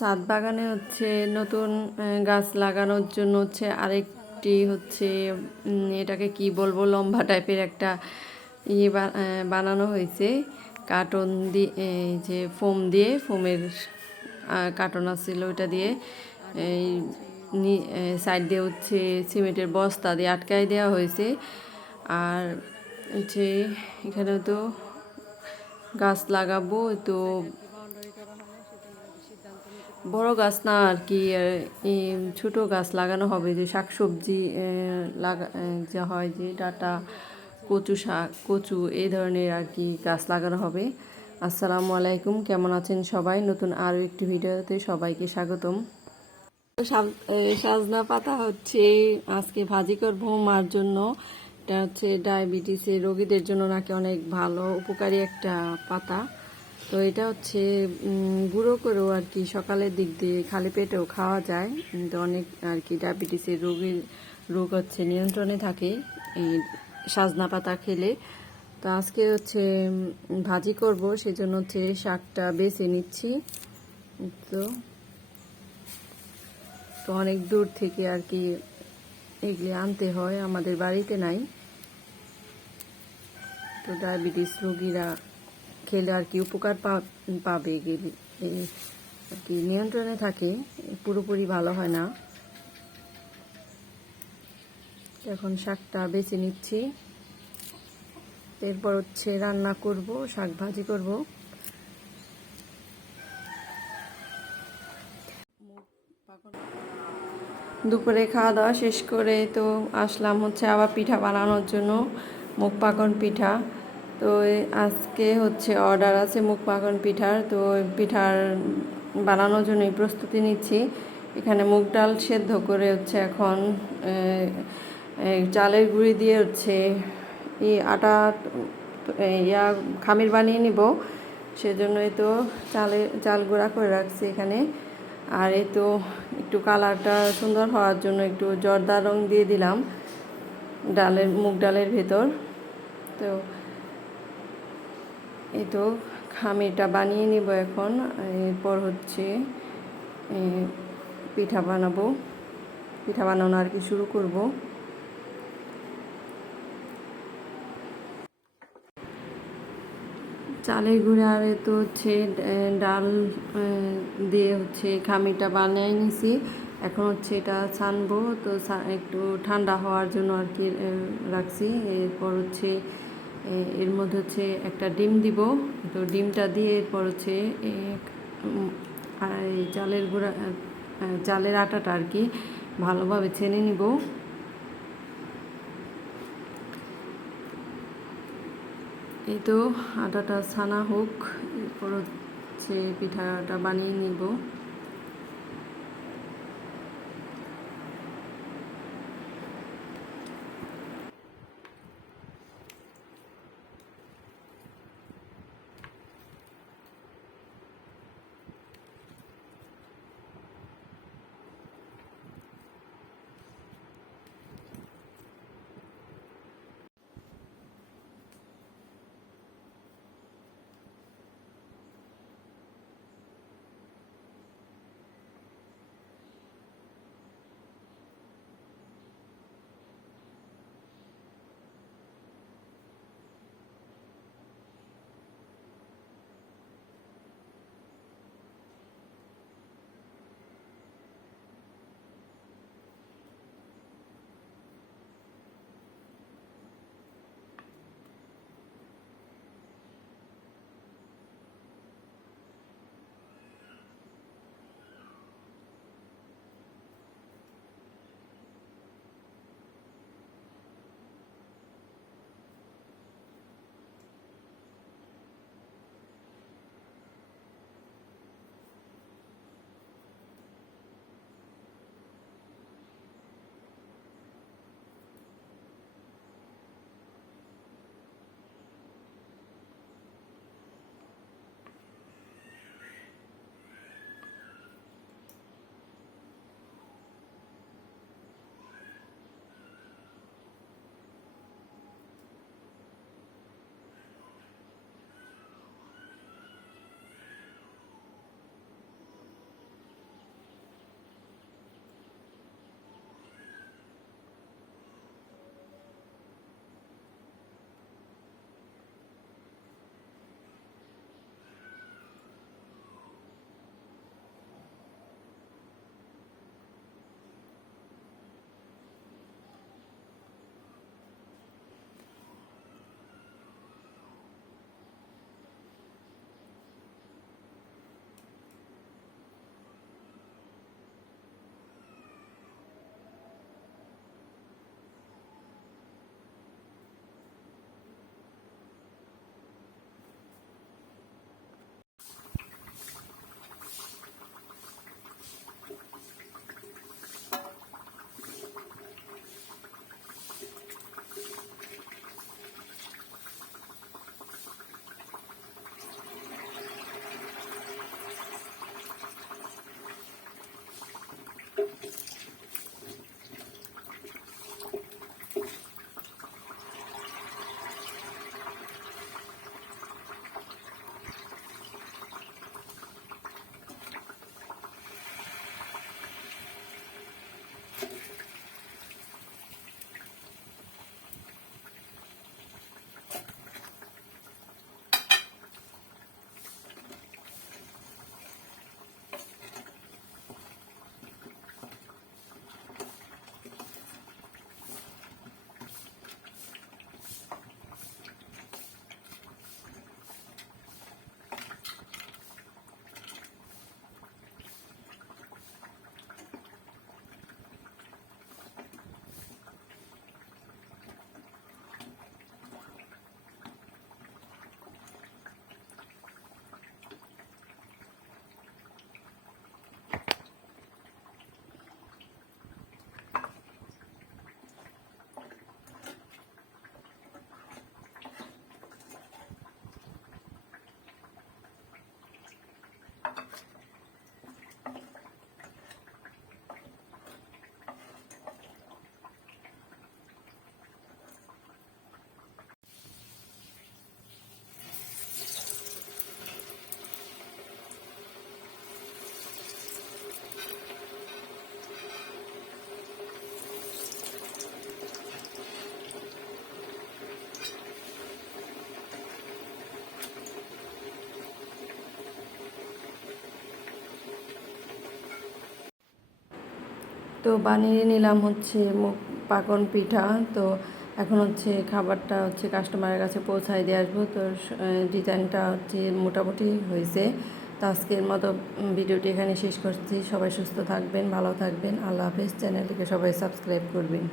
ছাদ বাগানে হচ্ছে নতুন গাছ লাগানোর জন্য হচ্ছে আরেকটি হচ্ছে এটাকে কি বলবো, লম্বা টাইপের একটা ইয়ে বানানো হয়েছে কার্টন দিয়ে, এই যে ফোম দিয়ে, ফোমের কার্টন আসছিল ওইটা দিয়ে এই সাইড দিয়ে হচ্ছে সিমেন্টের বস্তা দিয়ে আটকাই দেওয়া হয়েছে। আর হচ্ছে এখানে তো গাছ লাগাবো, তো বড় গাছ না আর কি, ছোট গাছ লাগানো হবে, যে শাকসবজি যা হয়, যে ডাঁটা, কচু শাক, কচু, এই ধরনের আর কি গাছ লাগানো হবে। আসসালামু আলাইকুম, কেমন আছেন সবাই? নতুন আরও একটি ভিডিওতে সবাইকে স্বাগতম। সাজনা পাতা হচ্ছে আজকে ভাজি করবো মার জন্য। এটা হচ্ছে ডায়াবেটিসের রোগীদের জন্য নাকি অনেক ভালো, উপকারী একটা পাতা। তো এটা হচ্ছে গুঁড়ো করেও আর কি সকালের দিক দিয়ে খালি পেটেও খাওয়া যায়, কিন্তু অনেক আর কি ডায়াবেটিসের রোগ হচ্ছে নিয়ন্ত্রণে থাকে এই সাজনা পাতা খেলে। তো আজকে হচ্ছে ভাজি করব, সেজন্য হচ্ছে শাকটা বেছে নিচ্ছি। তো তো অনেক দূর থেকে আর কি এগুলি আনতে হয়, আমাদের বাড়িতে নাই। তো ডায়াবেটিস রোগীরা খেলে আর কি উপকার পাবে, এগুলি আর কি নিয়ন্ত্রণে থাকে, পুরোপুরি ভালো হয় না। এখন শাকটা বেছে নিচ্ছি, এরপর হচ্ছে রান্না করব, শাক ভাজি করব। দুপুরে খাওয়া দাওয়া শেষ করে তো আসলাম হচ্ছে আবার পিঠা বানানোর জন্য, মুখ পাকন পিঠা। তো আজকে হচ্ছে অর্ডার আছে মুখ পাকন পিঠার, তো পিঠার বানানোর জন্যই প্রস্তুতি নিচ্ছি। এখানে মুগ ডাল সেদ্ধ করে হচ্ছে এখন চালের গুঁড়ি দিয়ে হচ্ছে আটা খামির বানিয়ে নিব, সেজন্যই তো চাল গুঁড়া করে রাখছি এখানে। আর এই তো একটু কালারটা সুন্দর হওয়ার জন্য একটু জর্দা রং দিয়ে দিলাম মুগ ডালের ভেতর। তো এই তো খামিরটা বানিয়ে নিব এখন, এরপর হচ্ছে পিঠা বানানো আর কি শুরু করব। চালের গুঁড়া আর তো হচ্ছে ডাল দিয়ে হচ্ছে খামিরটা বানিয়ে নিছি। এখন হচ্ছে এটা ছানবো, তো একটু ঠান্ডা হওয়ার জন্য আর কি রাখছি। এরপর হচ্ছে এর মধ্যে হচ্ছে একটা ডিম দিব, তো ডিমটা দিয়ে এরপর হচ্ছে এই চালের আটাটা আর কি ভালোভাবে ছেনে নিব। এই তো আটাটা ছানা হোক, এরপর হচ্ছে পিঠাটা বানিয়ে নিব। তো বানিয়ে নিলাম হচ্ছে পাকন পিঠা। তো এখন হচ্ছে খাবারটা হচ্ছে কাস্টমারের কাছে পৌঁছায় দিয়ে আসবো। তো ডিজাইনটা হচ্ছে মোটামুটি হয়েছে। তো আজকের মতো ভিডিওটি এখানে শেষ করছি। সবাই সুস্থ থাকবেন, ভালো থাকবেন। আল্লাহ হাফেজ। চ্যানেলটিকে সবাই সাবস্ক্রাইব করবেন।